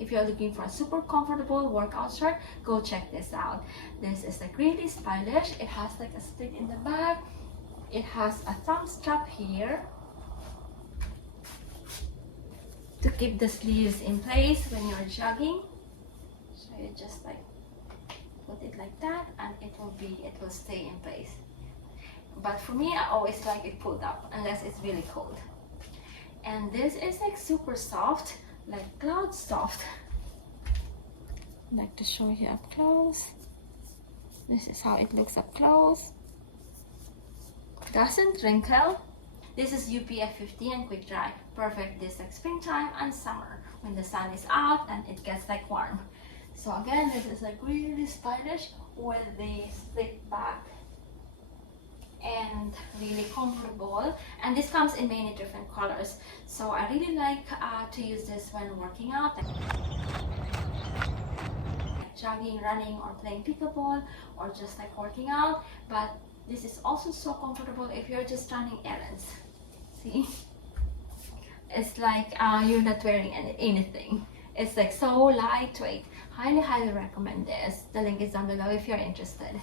if you're looking for a super comfortable workout shirt, go check this out. This is like really stylish. It has like a slit in the back. It has a thumb strap here to keep the sleeves in place when you're jogging. So you just like put it like that and it will stay in place. But for me, I always like it pulled up unless it's really cold. And this is like super soft, like cloud soft. I'd like to show you up close. This is how it looks up close. Doesn't wrinkle. This is UPF 50 and quick dry. Perfect this like springtime and summer when the sun is out and it gets like warm. So again, this is like really stylish with the slit back and really comfortable, and this comes in many different colors. So I really like to use this when working out, like jogging, running, or playing pickleball, or just like working out. But this is also so comfortable if you're just running errands. See, it's like you're not wearing anything. It's like so lightweight. Highly recommend this. The link is down below if you're interested.